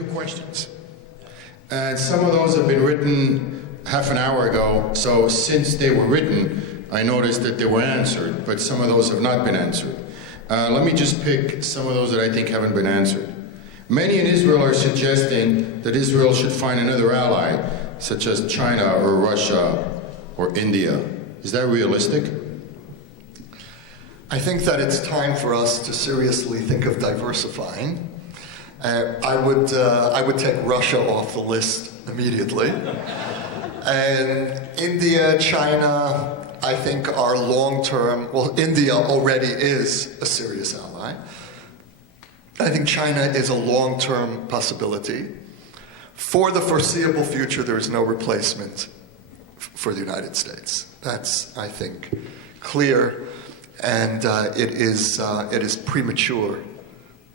few questions. And some of those have been written half an hour ago, so since they were written, I noticed that they were answered, but some of those have not been answered. Let me just pick some of those that I think haven't been answered. Many in Israel are suggesting that Israel should find another ally, such as China or Russia or India. Is that realistic? I think that it's time for us to seriously think of diversifying. I would take Russia off the list immediately. And India, China, I think are long-term, well, India already is a serious ally. I think China is a long-term possibility. For the foreseeable future, there is no replacement for the United States. That's, I think, clear, and it is premature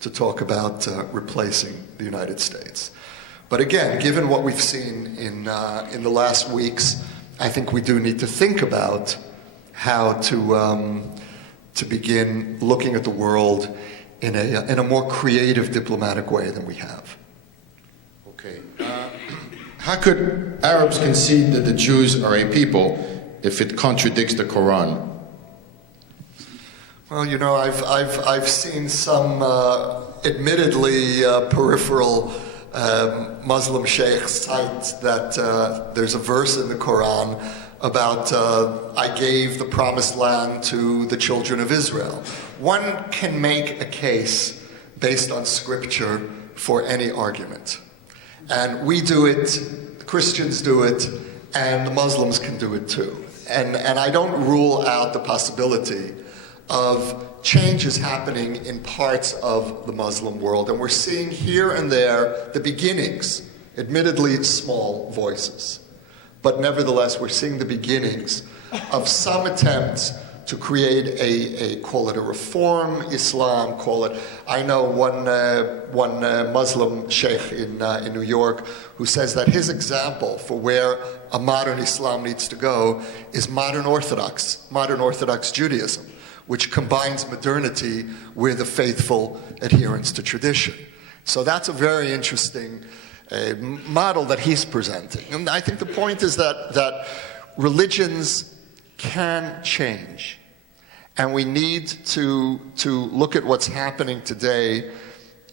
to talk about replacing the United States. But again, given what we've seen in the last weeks, I think we do need to think about how to begin looking at the world in a more creative diplomatic way than we have. Okay. How could Arabs concede that the Jews are a people if it contradicts the Quran? Well, you know, I've seen some admittedly peripheral Muslim sheikhs cite that there's a verse in the Quran about I gave the promised land to the children of Israel. One can make a case based on scripture for any argument. And we do it, the Christians do it, and the Muslims can do it too. And I don't rule out the possibility of changes happening in parts of the Muslim world. And we're seeing here and there the beginnings, admittedly small voices. But nevertheless, we're seeing the beginnings of some attempts to create call it a reform Islam, call it. I know one Muslim sheikh in New York who says that his example for where a modern Islam needs to go is modern Orthodox Judaism, which combines modernity with a faithful adherence to tradition. So that's a very interesting model that he's presenting. And I think the point is that religions can change. And we need to look at what's happening today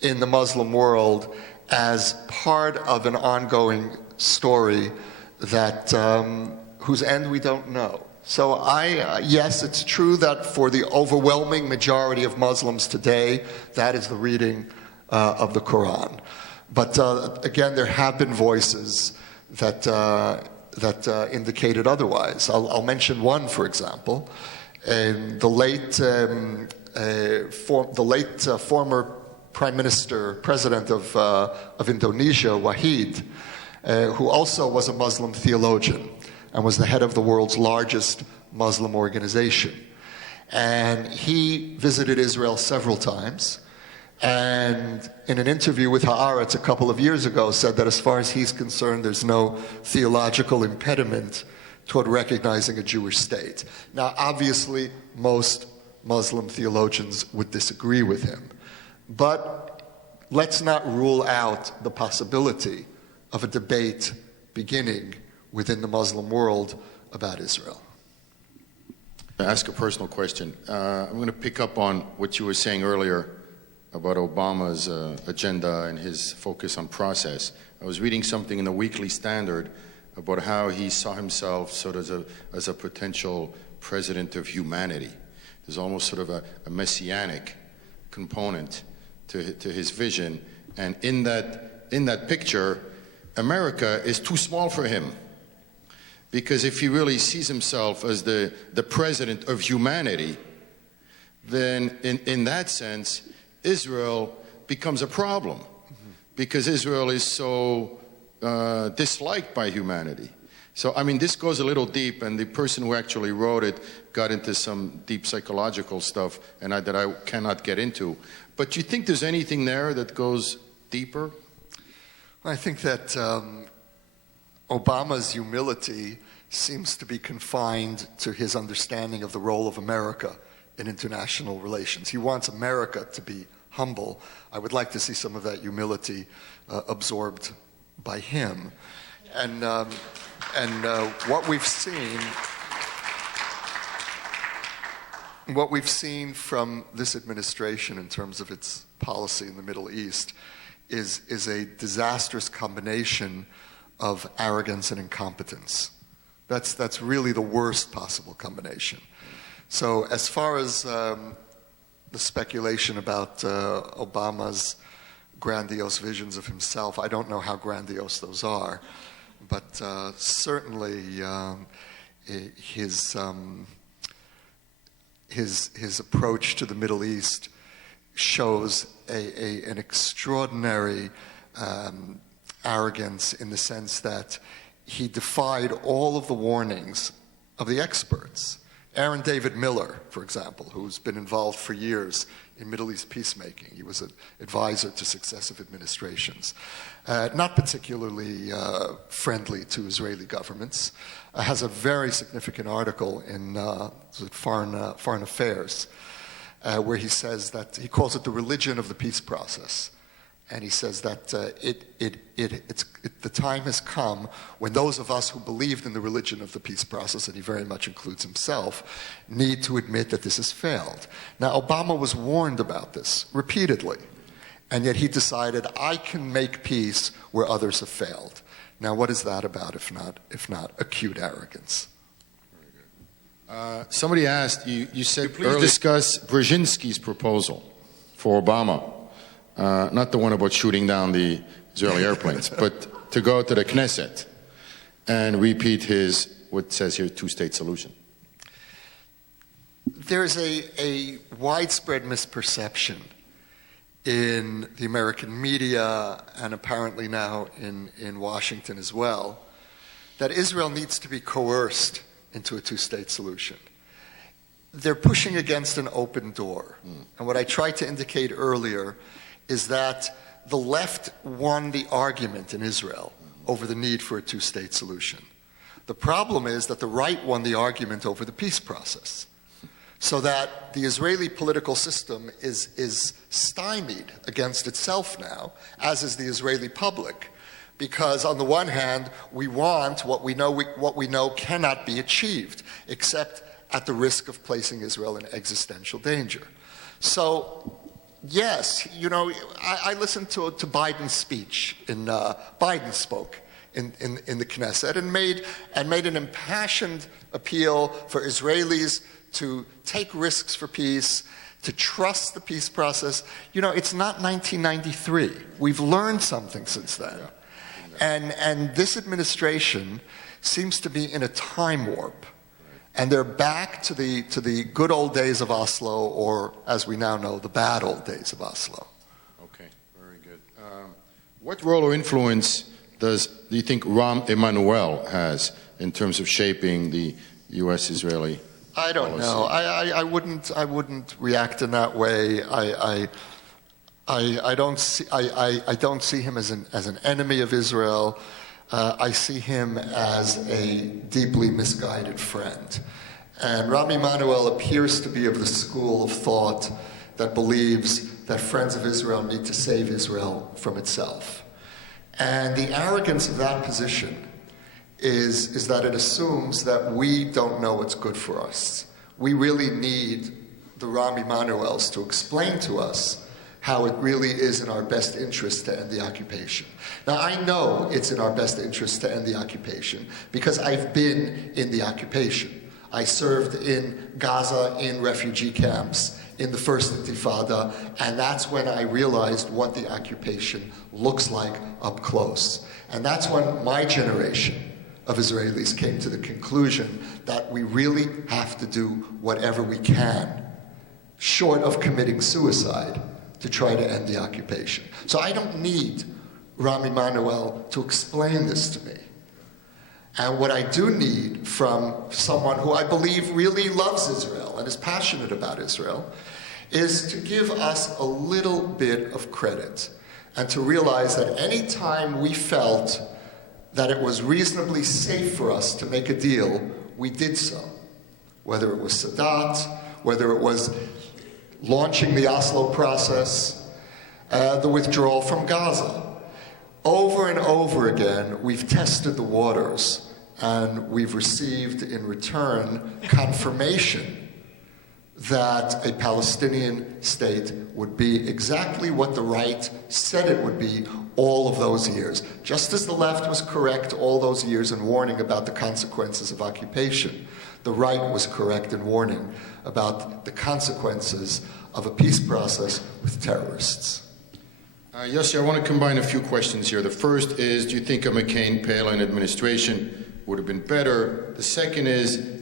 in the Muslim world as part of an ongoing story that whose end we don't know. So yes, it's true that for the overwhelming majority of Muslims today, that is the reading of the Quran. But again, there have been voices that indicated otherwise. I'll mention one, for example. The late former president of Indonesia, Wahid, who also was a Muslim theologian and was the head of the world's largest Muslim organization. And he visited Israel several times, and in an interview with Haaretz a couple of years ago said that as far as he's concerned, there's no theological impediment toward recognizing a Jewish state. Now, obviously, most Muslim theologians would disagree with him, but let's not rule out the possibility of a debate beginning within the Muslim world about Israel. I'll ask a personal question. I'm going to pick up on what you were saying earlier about Obama's agenda and his focus on process. I was reading something in the Weekly Standard about how he saw himself sort of as a potential president of humanity. There's almost sort of a messianic component to his vision. And in that picture, America is too small for him. Because if he really sees himself as the president of humanity, then in that sense, Israel becomes a problem. Because Israel is so disliked by humanity. So, I mean, this goes a little deep, and the person who actually wrote it got into some deep psychological stuff that I cannot get into. But do you think there's anything there that goes deeper? I think that Obama's humility seems to be confined to his understanding of the role of America in international relations. He wants America to be humble. I would like to see some of that humility absorbed by him. And what we've seen from this administration in terms of its policy in the Middle East is a disastrous combination of arrogance and incompetence. That's really the worst possible combination. So as far as the speculation about Obama's grandiose visions of himself, I don't know how grandiose those are, but certainly his approach to the Middle East shows an extraordinary arrogance in the sense that he defied all of the warnings of the experts. Aaron David Miller, for example, who's been involved for years in Middle East peacemaking. He was an advisor to successive administrations. Not particularly friendly to Israeli governments. Has a very significant article in Foreign Affairs where he says that, he calls it the religion of the peace process. And he says that the time has come when those of us who believed in the religion of the peace process, and he very much includes himself, need to admit that this has failed. Now, Obama was warned about this repeatedly, and yet he decided, I can make peace where others have failed. Now, what is that about, if not acute arrogance? Somebody asked, you said, please discuss Brzezinski's proposal for Obama. Not the one about shooting down the Israeli airplanes, but to go to the Knesset and repeat his, what says here, two-state solution. There's a widespread misperception in the American media and apparently now in Washington as well, that Israel needs to be coerced into a two-state solution. They're pushing against an open door. And what I tried to indicate earlier is that the left won the argument in Israel over the need for a two-state solution. The problem is that the right won the argument over the peace process, so that the Israeli political system is stymied against itself now, as is the Israeli public, because on the one hand, we want what we know cannot be achieved, except at the risk of placing Israel in existential danger. So, yes, I listened to Biden's speech. Biden spoke in the Knesset and made an impassioned appeal for Israelis to take risks for peace, to trust the peace process. It's not 1993. We've learned something since then. And this administration seems to be in a time warp. And they're back to the good old days of Oslo, or as we now know, the bad old days of Oslo. Okay, very good. What role or influence do you think Emanuel has in terms of shaping the U.S.-Israeli I don't policy? know. I wouldn't react in that way. I don't see him as an enemy of Israel. I see him as a deeply misguided friend. And Rabbi Emanuel appears to be of the school of thought that believes that friends of Israel need to save Israel from itself. And the arrogance of that position is that it assumes that we don't know what's good for us. We really need the Rabbi Emanuels to explain to us how it really is in our best interest to end the occupation. Now, I know it's in our best interest to end the occupation because I've been in the occupation. I served in Gaza in refugee camps in the first Intifada, and that's when I realized what the occupation looks like up close. And that's when my generation of Israelis came to the conclusion that we really have to do whatever we can, short of committing suicide, to try to end the occupation. So I don't need Rabbi Emanuel to explain this to me. And what I do need from someone who I believe really loves Israel and is passionate about Israel is to give us a little bit of credit and to realize that any time we felt that it was reasonably safe for us to make a deal, we did so. Whether it was Sadat, whether it was launching the Oslo process, the withdrawal from Gaza. Over and over again, we've tested the waters, and we've received in return confirmation that a Palestinian state would be exactly what the right said it would be all of those years. Just as the left was correct all those years in warning about the consequences of occupation, the right was correct in warning about the consequences of a peace process with terrorists. Yossi, I want to combine a few questions here. The first is, do you think a McCain-Palin administration would have been better? The second is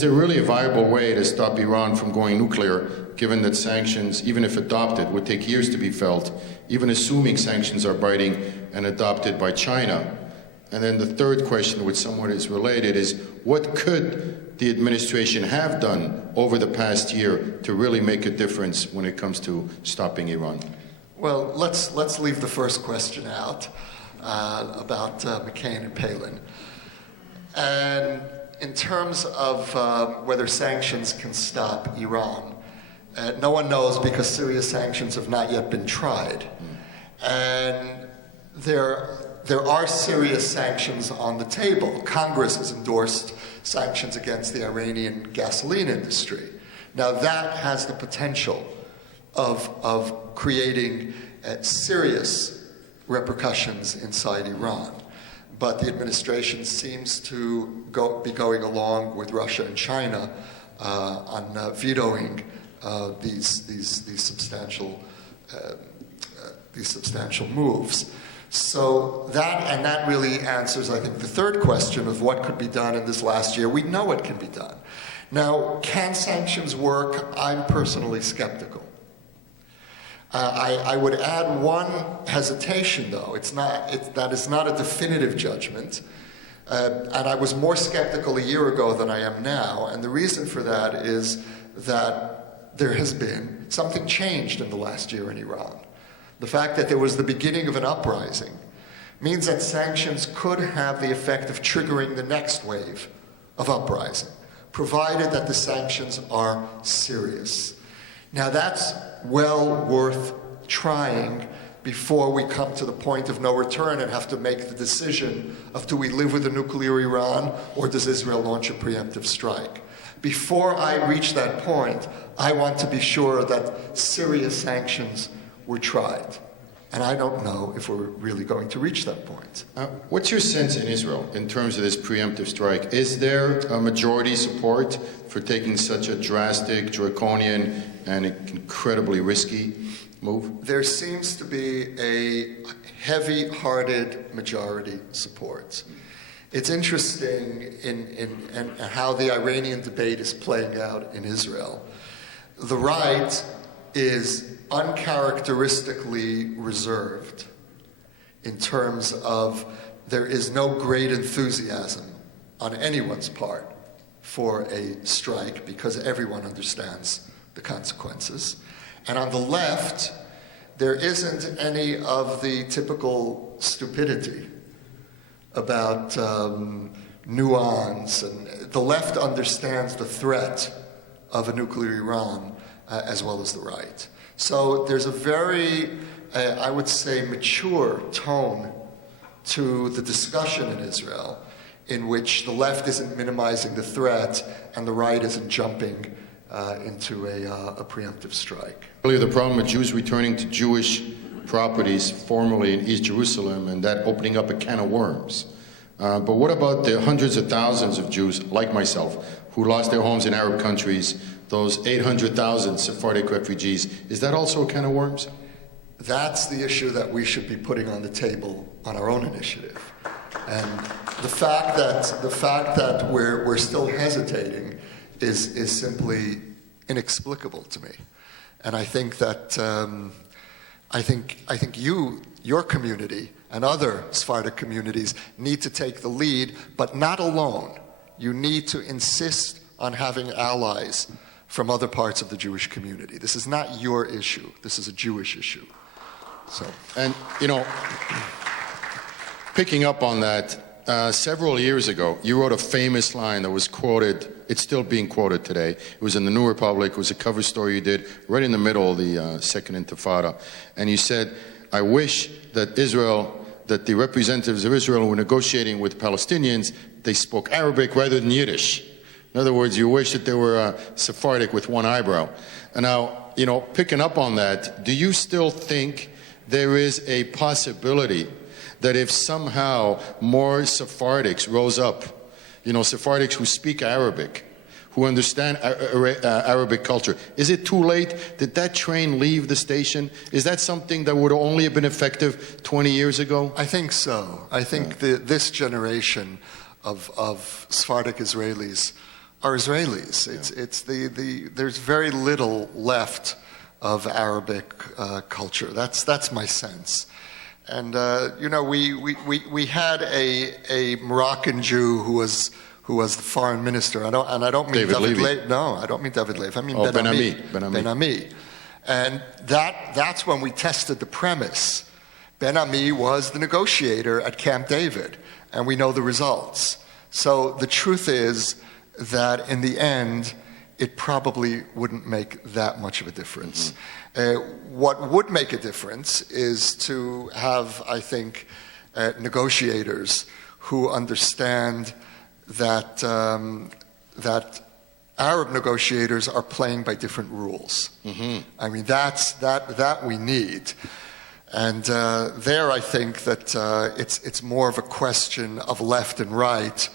there really a viable way to stop Iran from going nuclear, given that sanctions, even if adopted, would take years to be felt, even assuming sanctions are biting and adopted by China? And then the third question, which somewhat is related, is what could the administration have done over the past year to really make a difference when it comes to stopping Iran? Well, let's leave the first question out about McCain and Palin. And in terms of whether sanctions can stop Iran, no one knows because Syria's sanctions have not yet been tried. And there are serious sanctions on the table. Congress has endorsed sanctions against the Iranian gasoline industry. Now that has the potential of creating serious repercussions inside Iran. But the administration seems to be going along with Russia and China on vetoing these substantial moves. So that really answers, I think, the third question of what could be done in this last year. We know what can be done. Now, can sanctions work? I'm personally skeptical. I would add one hesitation, though. That is not a definitive judgment. And I was more skeptical a year ago than I am now. And the reason for that is that there has been something changed in the last year in Iran. The fact that there was the beginning of an uprising means that sanctions could have the effect of triggering the next wave of uprising, provided that the sanctions are serious. Now that's well worth trying before we come to the point of no return and have to make the decision of do we live with a nuclear Iran or does Israel launch a preemptive strike? Before I reach that point, I want to be sure that serious sanctions were tried. And I don't know if we're really going to reach that point. What's your sense in Israel in terms of this preemptive strike? Is there a majority support for taking such a drastic, draconian, and incredibly risky move? There seems to be a heavy-hearted majority support. It's interesting in how the Iranian debate is playing out in Israel. The right is uncharacteristically reserved in terms of there is no great enthusiasm on anyone's part for a strike because everyone understands the consequences. And on the left, there isn't any of the typical stupidity about nuance, and the left understands the threat of a nuclear Iran as well as the right. So there's a very, I would say, mature tone to the discussion in Israel in which the left isn't minimizing the threat and the right isn't jumping into a preemptive strike. Earlier, the problem with Jews returning to Jewish properties formerly in East Jerusalem and that opening up a can of worms. But what about the hundreds of thousands of Jews, like myself, who lost their homes in Arab countries, those 800,000 Sefardic refugees? Is that also a can of worms? That's the issue that we should be putting on the table on our own initiative. And the fact that we're still hesitating is simply inexplicable to me. And I think that your community and other Sephardic communities need to take the lead, but not alone. You need to insist on having allies from other parts of the Jewish community. This is not your issue. This is a Jewish issue. So, and picking up on that, several years ago, you wrote a famous line that was quoted, it's still being quoted today. It was in the New Republic, it was a cover story you did right in the middle of the Second Intifada. And you said, I wish that that the representatives of Israel who were negotiating with Palestinians, they spoke Arabic rather than Yiddish. In other words, you wish that they were Sefardic with one eyebrow. And now, picking up on that, do you still think there is a possibility that if somehow more Sephardics rose up, Sephardics who speak Arabic, who understand Arabic culture, is it too late? Did that train leave the station? Is that something that would only have been effective 20 years ago? I think so. I think this generation of Sephardic Israelis are Israelis. There's very little left of Arabic culture. That's my sense. And we had a Moroccan Jew who was the foreign minister. I don't mean David Levy. No, I don't mean David Levy. I mean Ben Ami. And that's when we tested the premise. Ben Ami was the negotiator at Camp David, and we know the results. So the truth is that in the end, it probably wouldn't make that much of a difference. What would make a difference is to have, I think, negotiators who understand that Arab negotiators are playing by different rules. I mean, that we need. And there, I think that it's more of a question of left and right.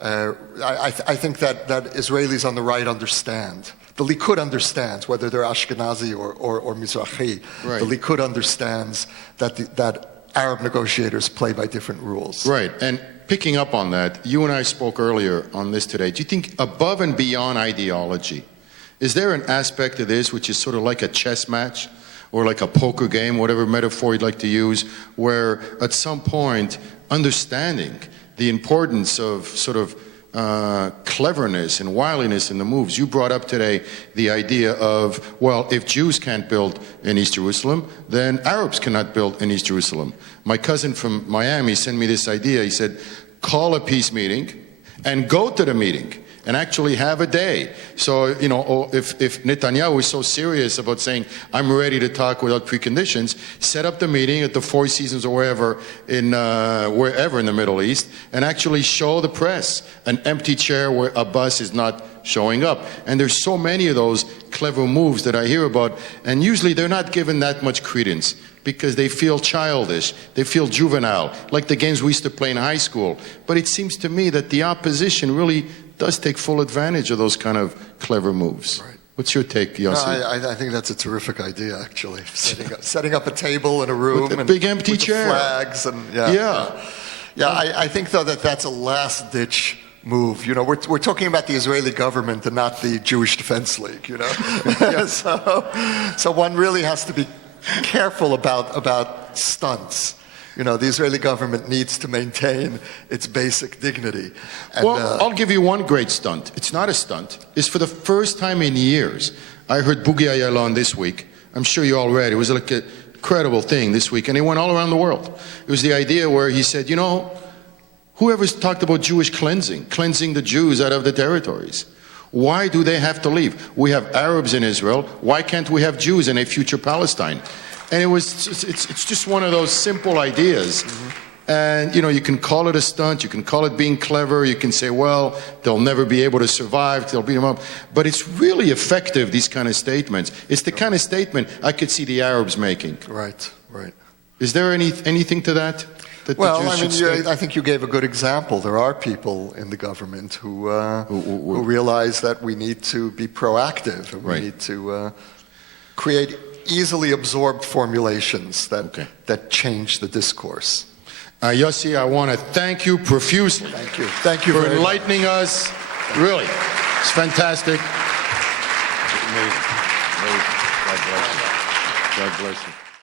I think that Israelis on the right understand. The Likud understands, whether they're Ashkenazi or Mizrahi. Right. The Likud understands that Arab negotiators play by different rules. Right. And picking up on that, you and I spoke earlier on this today. Do you think above and beyond ideology, is there an aspect of this which is sort of like a chess match or like a poker game, whatever metaphor you'd like to use, where at some point understanding the importance of sort of cleverness and wiliness in the moves. You brought up today the idea of, well, if Jews can't build in East Jerusalem, then Arabs cannot build in East Jerusalem. My cousin from Miami sent me this idea. He said, call a peace meeting and go to the meeting and actually have a day. So, if Netanyahu is so serious about saying, I'm ready to talk without preconditions, set up the meeting at the Four Seasons or wherever in the Middle East and actually show the press an empty chair where a bus is not showing up. And there's so many of those clever moves that I hear about, and usually they're not given that much credence because they feel childish, they feel juvenile, like the games we used to play in high school. But it seems to me that the opposition really does take full advantage of those kind of clever moves. Right. What's your take, Yossi? No, I think that's a terrific idea, actually. Setting up a table in a room with a big empty chair, flags, and I think though that's a last-ditch move. We're talking about the Israeli government and not the Jewish Defense League. So one really has to be careful about stunts. The Israeli government needs to maintain its basic dignity. And, well, I'll give you one great stunt. It's not a stunt. It's for the first time in years. I heard Boogie Ayalon this week. I'm sure you all read. It was like an incredible thing this week, and it went all around the world. It was the idea where he said, whoever's talked about Jewish cleansing the Jews out of the territories. Why do they have to leave? We have Arabs in Israel. Why can't we have Jews in a future Palestine? And it's just one of those simple ideas. And, you can call it a stunt, you can call it being clever, you can say, well, they'll never be able to survive, they'll beat them up. But it's really effective, these kind of statements. It's the kind of statement I could see the Arabs making. Right. Is there anything to that? Well, I think you gave a good example. There are people in the government who realize that we need to be proactive, and we need to create easily absorbed formulations that change the discourse. Yossi, I want to thank you profusely. Thank you for enlightening us. Really, it's fantastic. God bless you. God bless you.